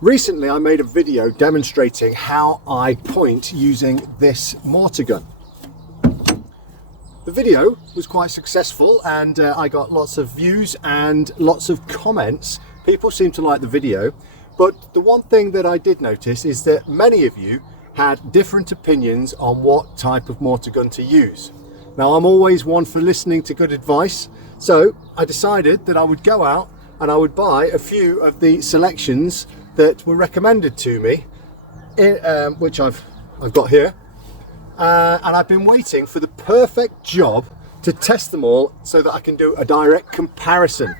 Recently I made a video demonstrating how I point using this mortar gun. The video was quite successful and I got lots of views and lots of comments. People seem to like the video, but the one thing that I did notice is that many of you had different opinions on what type of mortar gun to use. Now, I'm always one for listening to good advice, so I decided that I would go out and I would buy a few of the selections that were recommended to me, which I've got here. And I've been waiting for the perfect job to test them all so that I can do a direct comparison.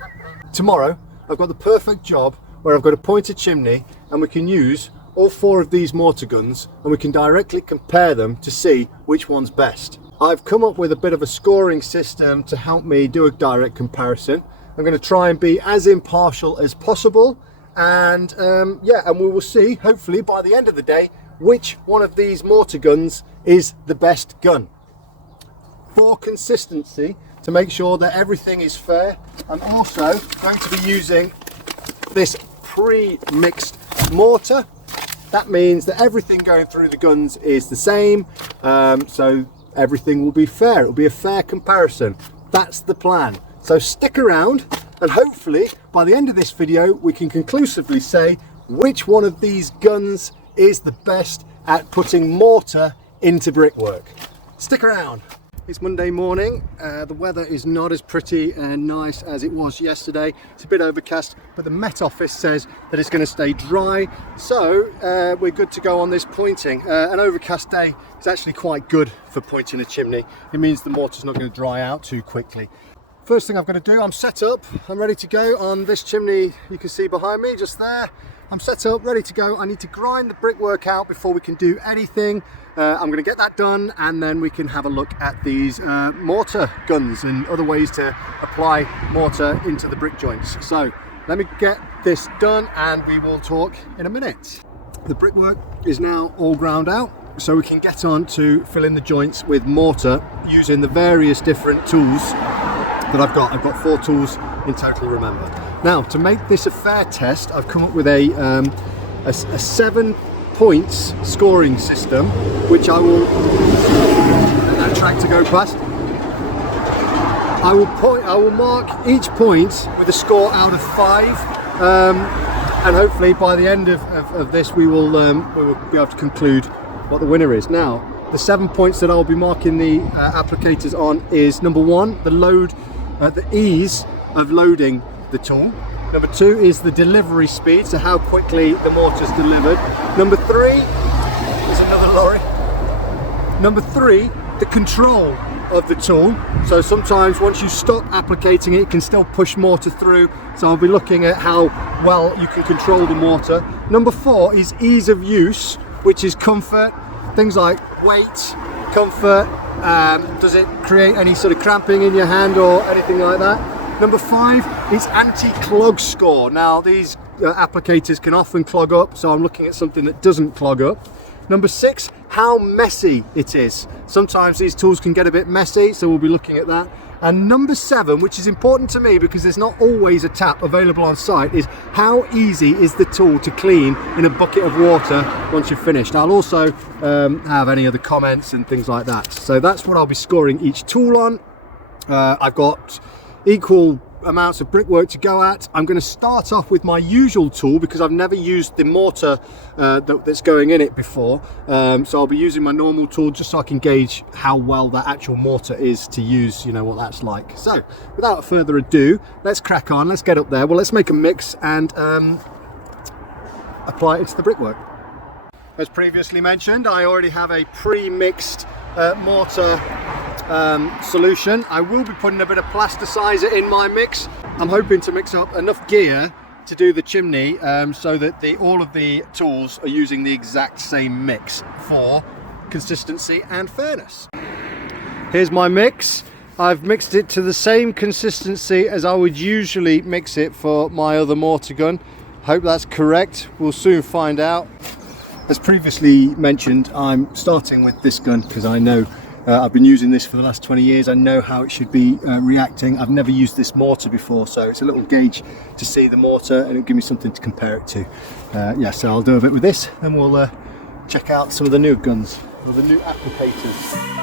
Tomorrow I've got the perfect job where I've got to point a chimney and we can use all four of these mortar guns and we can directly compare them to see which one's best. I've come up with a bit of a scoring system to help me do a direct comparison. I'm going to try and be as impartial as possible, and and we will see, hopefully by the end of the day, which one of these mortar guns is the best gun. For consistency, to make sure that everything is fair, I'm also going to be using this pre-mixed mortar. That means that everything going through the guns is the same, so everything will be fair. It will be a fair comparison. That's the plan. So stick around and hopefully by the end of this video we can conclusively say which one of these guns is the best at putting mortar into brickwork. Stick around. It's Monday morning. The weather is not as pretty and nice as it was yesterday. It's a bit overcast, but the Met Office says that it's going to stay dry, so we're good to go on this pointing. An overcast day is actually quite good for pointing a chimney. It means the mortar's not going to dry out too quickly. First thing I've got to do, I'm set up, I'm ready to go on this chimney you can see behind me, just there. I'm set up, ready to go. I need to grind the brickwork out before we can do anything. I'm going to get that done and then we can have a look at these mortar guns and other ways to apply mortar into the brick joints. So let me get this done and we will talk in a minute. The brickwork is now all ground out, so we can get on to fill in the joints with mortar using the various different tools that I've got. I've got 4 tools in total, remember. Now, to make this a fair test, I've come up with a 7 points scoring system, which I will let that tractor go past. I will mark each point with a score out of 5, and hopefully by the end of this we will be able to conclude what the winner is. Now, the 7 points that I'll be marking the applicators on is number 1, the ease of loading the tool. Number 2 is the delivery speed, so how quickly the mortar's delivered. Number 3 is another lorry. Number 3, the control of the tool. So sometimes once you stop applicating it, it can still push mortar through. So I'll be looking at how well you can control the mortar. Number 4 is ease of use, which is comfort. Things like weight, comfort. Does it create any sort of cramping in your hand or anything like that? Number 5 is anti-clog score. Now these applicators can often clog up, so I'm looking at something that doesn't clog up. Number 6, how messy it is. Sometimes these tools can get a bit messy, so we'll be looking at that. And number 7, which is important to me because there's not always a tap available on site, is how easy is the tool to clean in a bucket of water once you've finished. I'll also have any other comments and things like that. So that's what I'll be scoring each tool on. I've got equal amounts of brickwork to go at. I'm going to start off with my usual tool because I've never used the mortar that's going in it before, so I'll be using my normal tool just so I can gauge how well that actual mortar is to use, you know what that's like. So without further ado, let's crack on, let's get up there. Well, let's make a mix and apply it to the brickwork. As previously mentioned, I already have a pre-mixed mortar solution. I will be putting a bit of plasticizer in my mix. I'm hoping to mix up enough gear to do the chimney so that all of the tools are using the exact same mix for consistency and fairness. Here's my mix. I've mixed it to the same consistency as I would usually mix it for my other mortar gun. Hope that's correct. We'll soon find out. As previously mentioned, I'm starting with this gun because I know I've been using this for the last 20 years. I know how it should be reacting. I've never used this mortar before, so it's a little gauge to see the mortar, and it'll give me something to compare it to. Yeah, so I'll do a bit with this, and we'll check out some of the new guns, or the new applicators.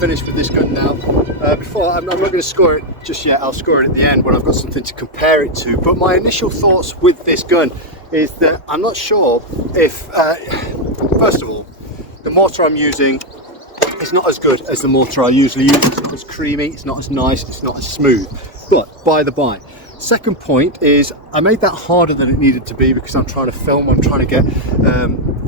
Finished with this gun now. I'm not going to score it just yet. I'll score it at the end when I've got something to compare it to. But my initial thoughts with this gun is that I'm not sure if, first of all, the mortar I'm using is not as good as the mortar I usually use. It's not as creamy, it's not as nice, it's not as smooth. But by the by, second point is I made that harder than it needed to be because I'm trying to film, I'm trying to get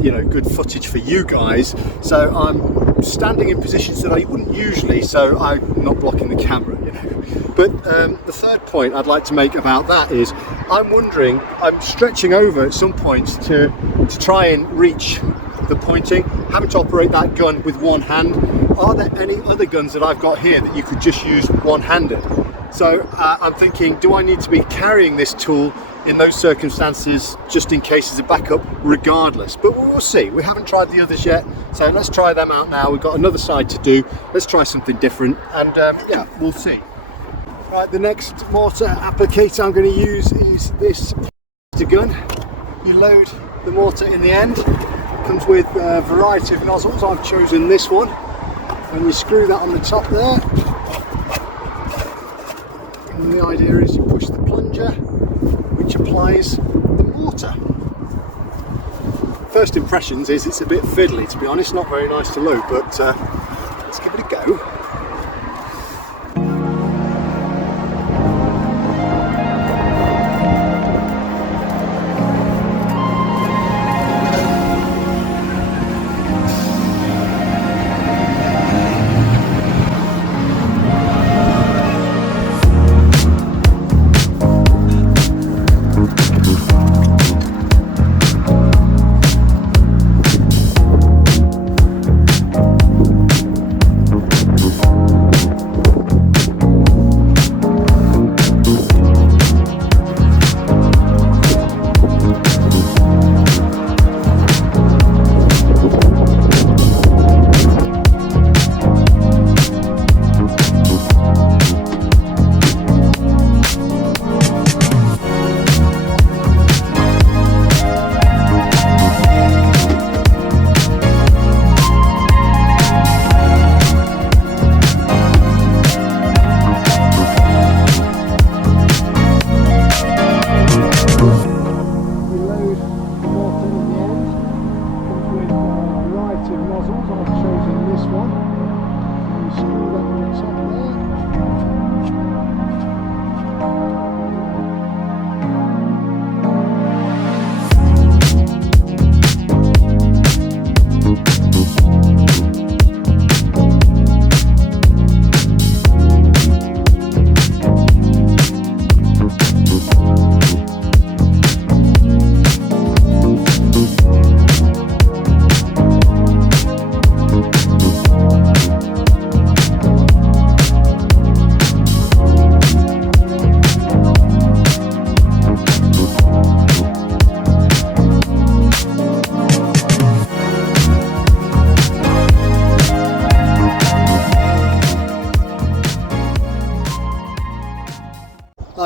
you know, good footage for you guys. So I'm standing in positions that I wouldn't usually, so I'm not blocking the camera, you know. But the third point I'd like to make about that is I'm wondering, I'm stretching over at some points to try and reach the pointing, having to operate that gun with one hand. Are there any other guns that I've got here that you could just use one-handed? So I'm thinking, do I need to be carrying this tool in those circumstances just in case as a backup regardless? But we'll see. We haven't tried the others yet, so let's try them out now. We've got another side to do. Let's try something different, and yeah, we'll see. Right, the next mortar applicator I'm going to use is this gun. You load the mortar in the end. It comes with a variety of nozzles. I've chosen this one, and you screw that on the top there. And the idea is you push the plunger, which applies the mortar. First impressions is it's a bit fiddly, to be honest, not very nice to load, but let's give it a go.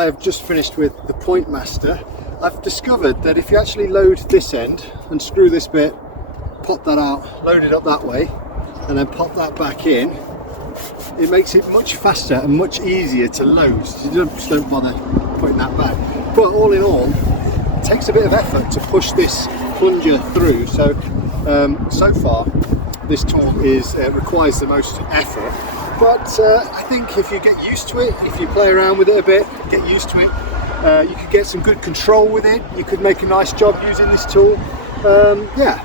I've just finished with the Point Master, I've discovered that if you actually load this end and screw this bit, pop that out, load it up that way, and then pop that back in, it makes it much faster and much easier to load. So you just don't bother putting that back. But all in all, it takes a bit of effort to push this plunger through. So so far this tool requires the most effort, but I think if you get used to it, if you play around with it a bit, get used to it, you could get some good control with it. You could make a nice job using this tool. Yeah,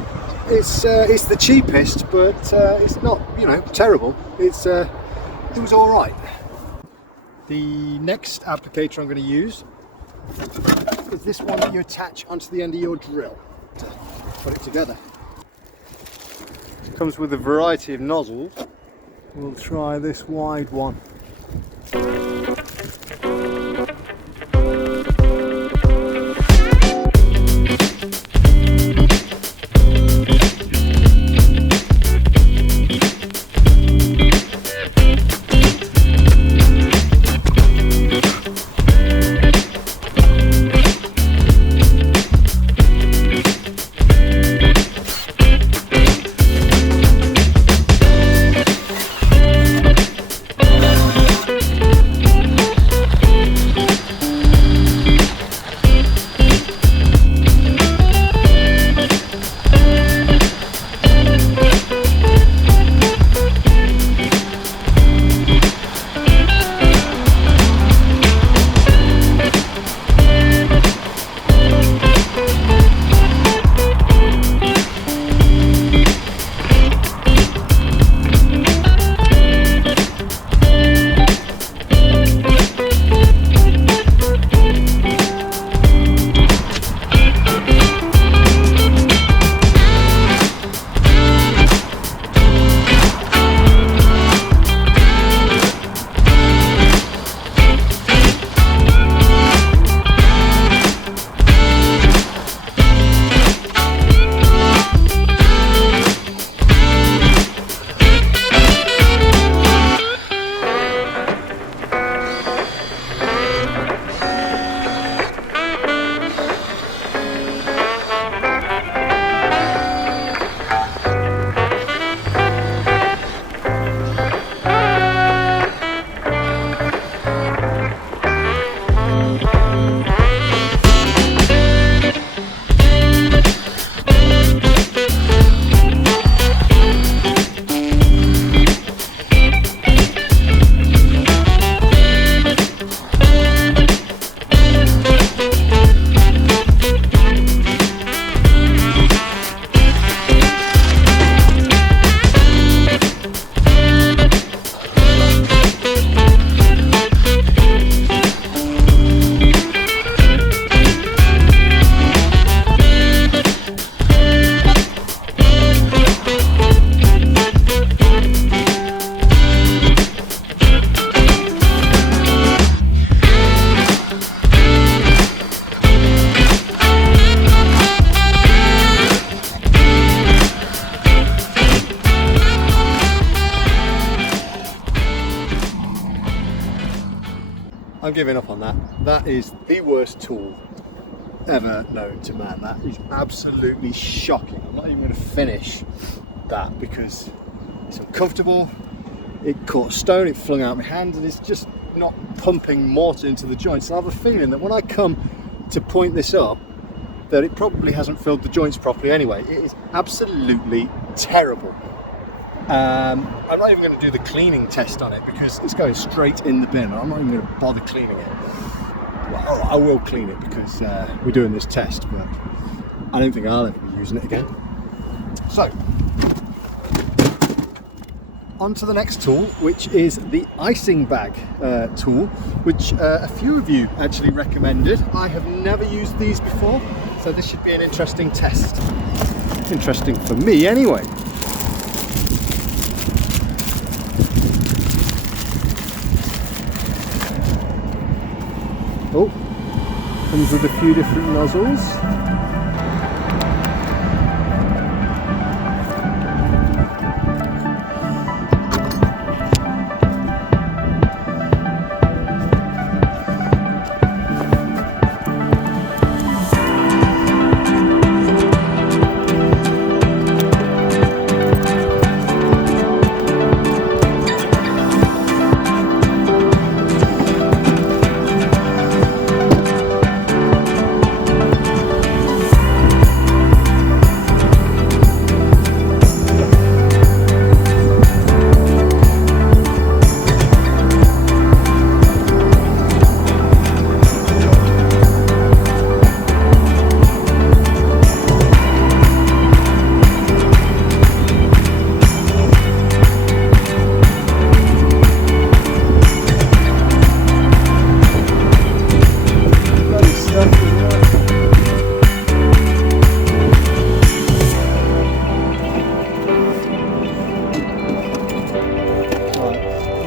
it's the cheapest, but it's not, you know, terrible. It was all right. The next applicator I'm going to use is this one that you attach onto the end of your drill to put it together. It comes with a variety of nozzles. We'll try this wide one. I'm giving up on that. That is the worst tool ever known to man. That is absolutely shocking. I'm not even going to finish that because it's uncomfortable. It caught stone, it flung out my hand, and it's just not pumping mortar into the joints. And I have a feeling that when I come to point this up, that it probably hasn't filled the joints properly anyway. It is absolutely terrible. I'm not even going to do the cleaning test on it because it's going straight in the bin. I'm not even going to bother cleaning it. Well, I will clean it because we're doing this test, but I don't think I'll ever be using it again. So, on to the next tool, which is the icing bag tool, which a few of you actually recommended. I have never used these before, so this should be an interesting test. Interesting for me anyway. Oh, comes with a few different nozzles.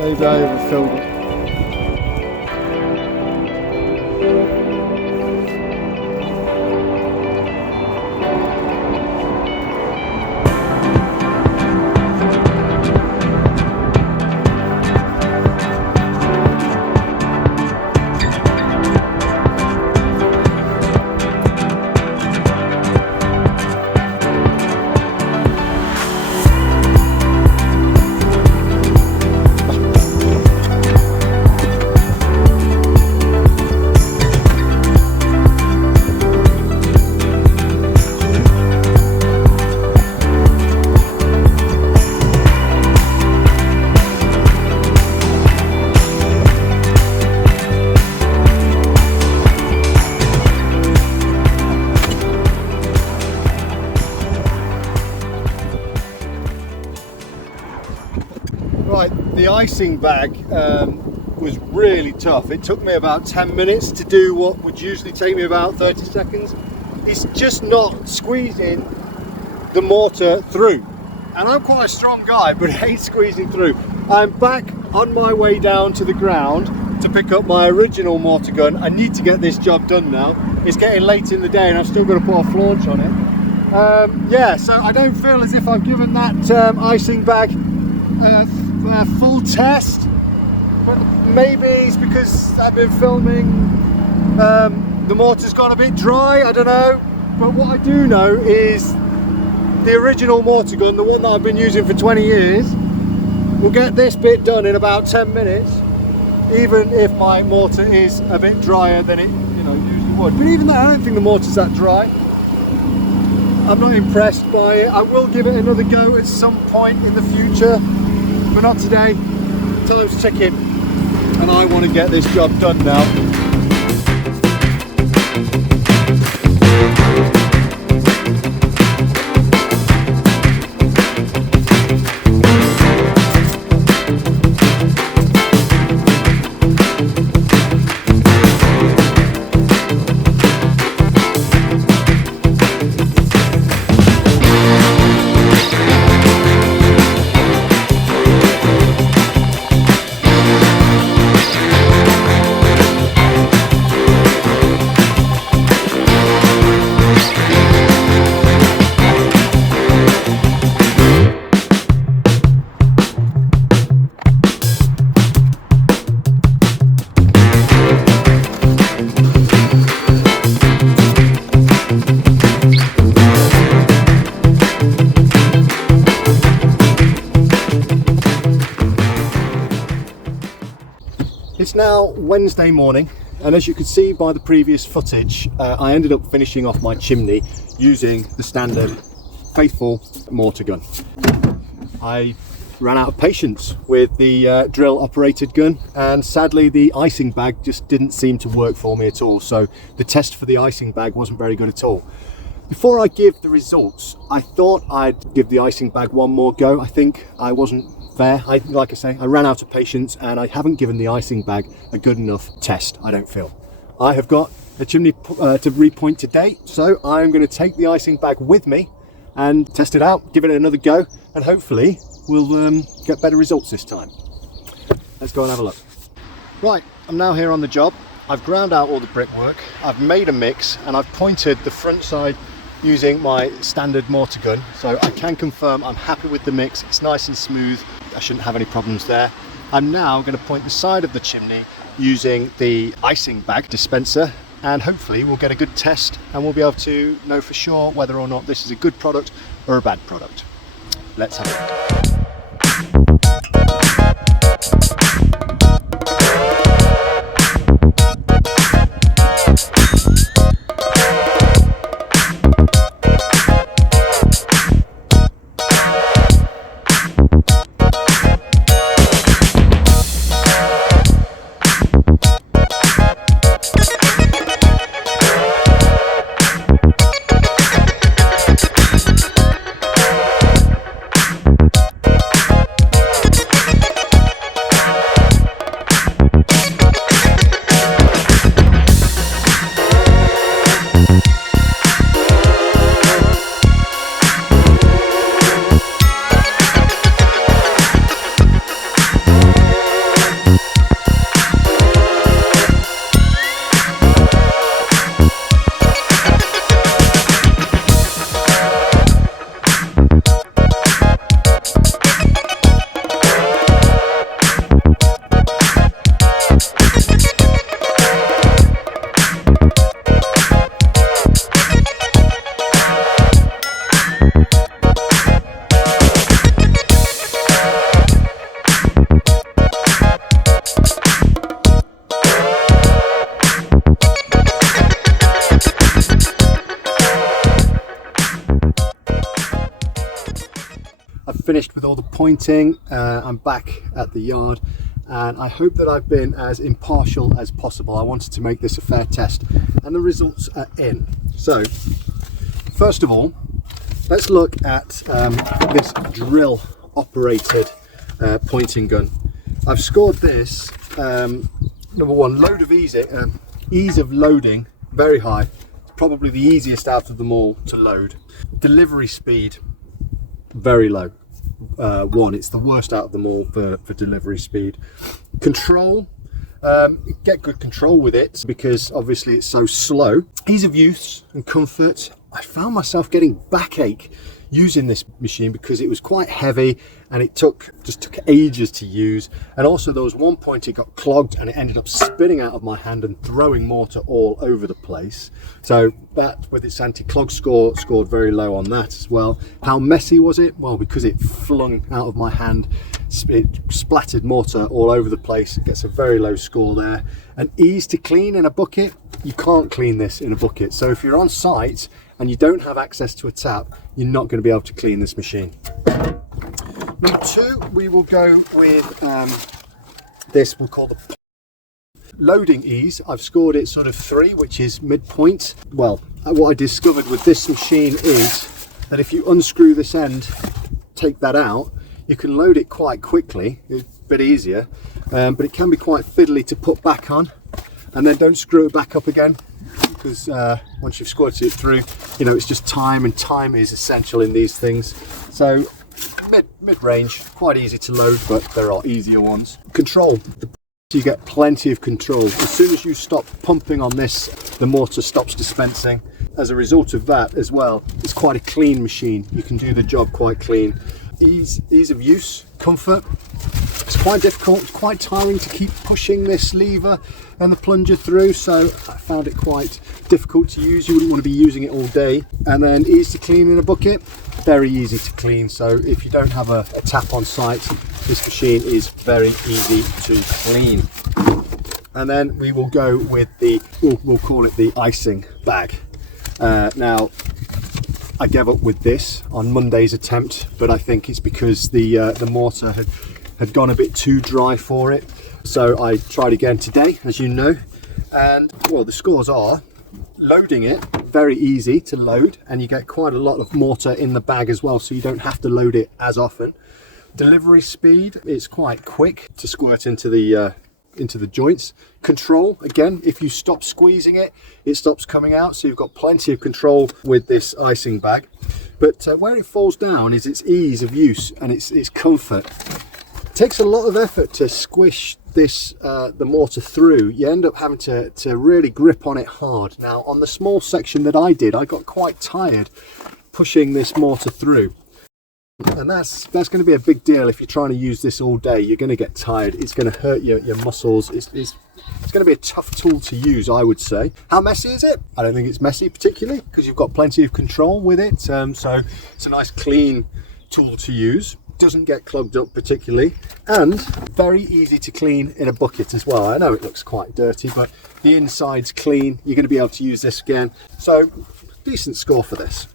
Maybe I overfilled it. Right, the icing bag was really tough. It took me about 10 minutes to do what would usually take me about 30 seconds. It's just not squeezing the mortar through. And I'm quite a strong guy, but it ain't squeezing through. I'm back on my way down to the ground to pick up my original mortar gun. I need to get this job done now. It's getting late in the day and I've still got to put a flaunch on it. Yeah, so I don't feel as if I've given that icing bag a full test, but maybe it's because I've been filming. The mortar's gone a bit dry, I don't know, but what I do know is the original mortar gun, the one that I've been using for 20 years, will get this bit done in about 10 minutes, even if my mortar is a bit drier than it usually would. But even though I don't think the mortar's that dry, I'm not impressed by it. I will give it another go at some point in the future, but not today. Time's ticking and I want to get this job done now. It's now Wednesday morning, and as you could see by the previous footage, I ended up finishing off my chimney using the standard faithful mortar gun. I ran out of patience with the drill operated gun, and sadly the icing bag just didn't seem to work for me at all, so the test for the icing bag wasn't very good at all. Before I give the results, I thought I'd give the icing bag one more go. I think I wasn't fair. Like I say, I ran out of patience and I haven't given the icing bag a good enough test, I don't feel. I have got a chimney to repoint today, so I'm going to take the icing bag with me and test it out, give it another go, and hopefully we'll get better results this time. Let's go and have a look. Right, I'm now here on the job. I've ground out all the brickwork, I've made a mix, and I've pointed the front side using my standard mortar gun, so I can confirm I'm happy with the mix. It's nice and smooth, I shouldn't have any problems there. I'm now going to point the side of the chimney using the icing bag dispenser, and hopefully we'll get a good test and we'll be able to know for sure whether or not this is a good product or a bad product. Let's have a look. all the pointing. I'm back at the yard, and I hope that I've been as impartial as possible. I wanted to make this a fair test, and the results are in. So, first of all, let's look at this drill operated pointing gun. I've scored this, number one, load of ease of loading, very high. Probably the easiest out of them all to load. Delivery speed, very low. One, it's the worst out of them all for delivery speed. Control, get good control with it because obviously it's so slow. Ease of use and comfort. I found myself getting backache using this machine because it was quite heavy and it just took ages to use, and also there was one point it got clogged and it ended up spinning out of my hand and throwing mortar all over the place. So that, with its anti-clog score, scored very low on that as well. How messy was it? Well, because it flung out of my hand, it splattered mortar all over the place. It gets a very low score there. And ease to clean in a bucket, you can't clean this in a bucket. So if you're on site and you don't have access to a tap, you're not going to be able to clean this machine. Number two, we will go with this, we'll call the loading ease. I've scored it sort of 3, which is midpoint. Well, what I discovered with this machine is that if you unscrew this end, take that out, you can load it quite quickly. It's a bit easier, but it can be quite fiddly to put back on, and then don't screw it back up again, because once you've squirted it through, you know, it's just time, and time is essential in these things. So mid-range, quite easy to load, but there are easier ones. Control, you get plenty of control. As soon as you stop pumping on this, the mortar stops dispensing. As a result of that as well, it's quite a clean machine. You can do the job quite clean. Ease of use, comfort. It's quite difficult, quite tiring to keep pushing this lever and the plunger through, so I found it quite difficult to use. You wouldn't want to be using it all day. And then easy to clean in a bucket, very easy to clean. So if you don't have a tap on site, this machine is very easy to clean. And then we will go with the, we'll call it the icing bag. Now, I gave up with this on Monday's attempt, but I think it's because the mortar had gone a bit too dry for it. So I tried again today, as you know, and well, the scores are loading it, very easy to load, and you get quite a lot of mortar in the bag as well, so you don't have to load it as often. Delivery speed, it's quite quick to squirt into the joints. Control, again, if you stop squeezing it, it stops coming out, so you've got plenty of control with this icing bag. But where it falls down is its ease of use and its comfort. It takes a lot of effort to squish this the mortar through. You end up having to really grip on it hard. Now, on the small section that I did, I got quite tired pushing this mortar through. And that's going to be a big deal if you're trying to use this all day. You're going to get tired. It's going to hurt your muscles. It's going to be a tough tool to use, I would say. How messy is it? I don't think it's messy particularly, because you've got plenty of control with it. So it's a nice clean tool to use. Doesn't get clogged up particularly, and very easy to clean in a bucket as well. I know it looks quite dirty, but the inside's clean. You're going to be able to use this again. So decent score for this.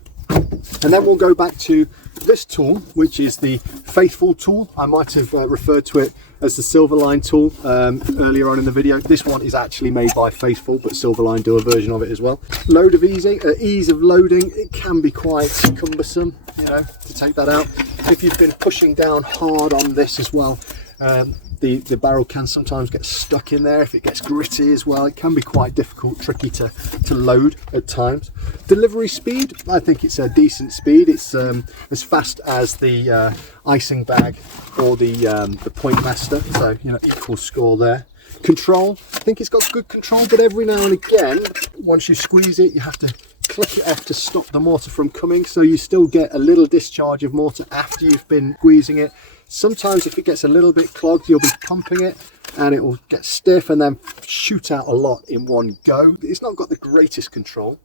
And then we'll go back to this tool, which is the Faithful tool. I might have referred to it as the Silverline tool earlier on in the video. This one is actually made by Faithful, but Silverline do a version of it as well. Load of ease of loading. It can be quite cumbersome, you know, to take that out. If you've been pushing down hard on this as well, the barrel can sometimes get stuck in there. If it gets gritty as well, it can be quite difficult, tricky to load at times. Delivery speed, I think it's a decent speed. It's as fast as the icing bag or the Point Master, so you know, equal score there. Control, I think it's got good control, but every now and again, once you squeeze it, you have to click it off to stop the mortar from coming, so you still get a little discharge of mortar after you've been squeezing it. Sometimes if it gets a little bit clogged, you'll be pumping it and it will get stiff and then shoot out a lot in one go. It's not got the greatest control.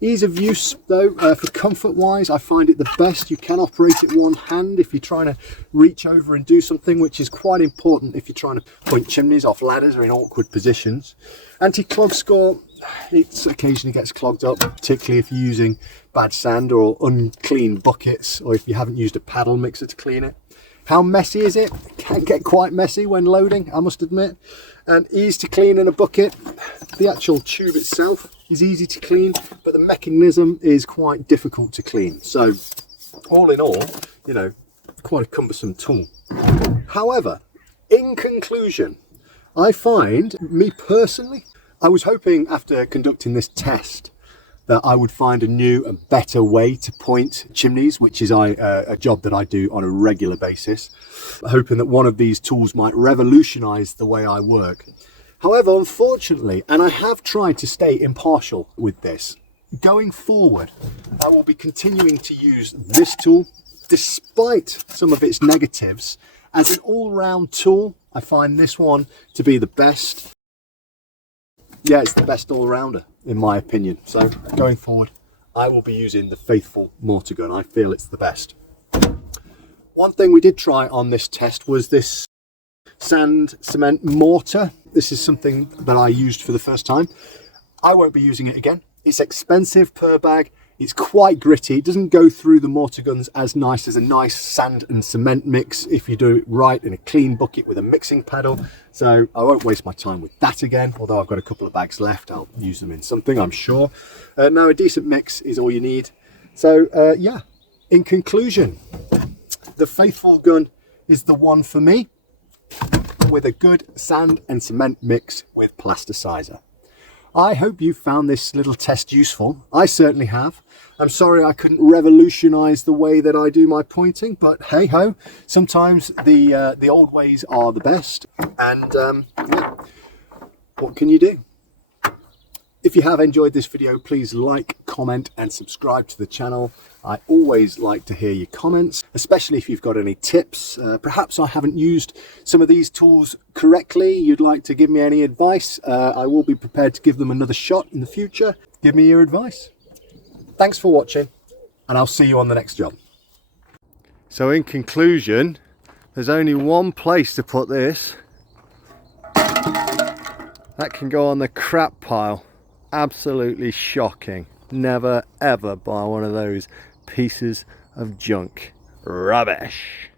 Ease of use though, for comfort wise, I find it the best. You can operate it one hand if you're trying to reach over and do something, which is quite important if you're trying to point chimneys off ladders or in awkward positions. Anti-clog score, it occasionally gets clogged up, particularly if you're using bad sand or unclean buckets, or if you haven't used a paddle mixer to clean it. How messy is it? It can get quite messy when loading, I must admit. And easy to clean in a bucket. The actual tube itself is easy to clean, but the mechanism is quite difficult to clean. So all in all, you know, quite a cumbersome tool. However, in conclusion, I find, me personally, I was hoping after conducting this test that I would find a new and better way to point chimneys, which is a job that I do on a regular basis, hoping that one of these tools might revolutionize the way I work. However, unfortunately, and I have tried to stay impartial with this, going forward, I will be continuing to use this tool, despite some of its negatives. As an all-round tool, I find this one to be the best. Yeah, it's the best all-rounder, in my opinion. So going forward, I will be using the faithful mortar gun. I feel it's the best. One thing we did try on this test was this sand cement mortar. This is something that I used for the first time. I won't be using it again. It's expensive per bag. It's quite gritty. It doesn't go through the mortar guns as nice as a nice sand and cement mix if you do it right in a clean bucket with a mixing paddle. So I won't waste my time with that again, although I've got a couple of bags left. I'll use them in something, I'm sure. Now a decent mix is all you need. So yeah, in conclusion, the faithful gun is the one for me, with a good sand and cement mix with plasticizer. I hope you found this little test useful. I certainly have. I'm sorry I couldn't revolutionize the way that I do my pointing, but hey ho, sometimes the old ways are the best. And yeah, what can you do? If you have enjoyed this video, please like, comment and subscribe to the channel. I always like to hear your comments, especially if you've got any tips. Perhaps I haven't used some of these tools correctly. You'd like to give me any advice. I will be prepared to give them another shot in the future. Give me your advice. Thanks for watching, and I'll see you on the next job. So in conclusion, there's only one place to put this. That can go on the crap pile. Absolutely shocking. Never ever buy one of those pieces of junk. Rubbish.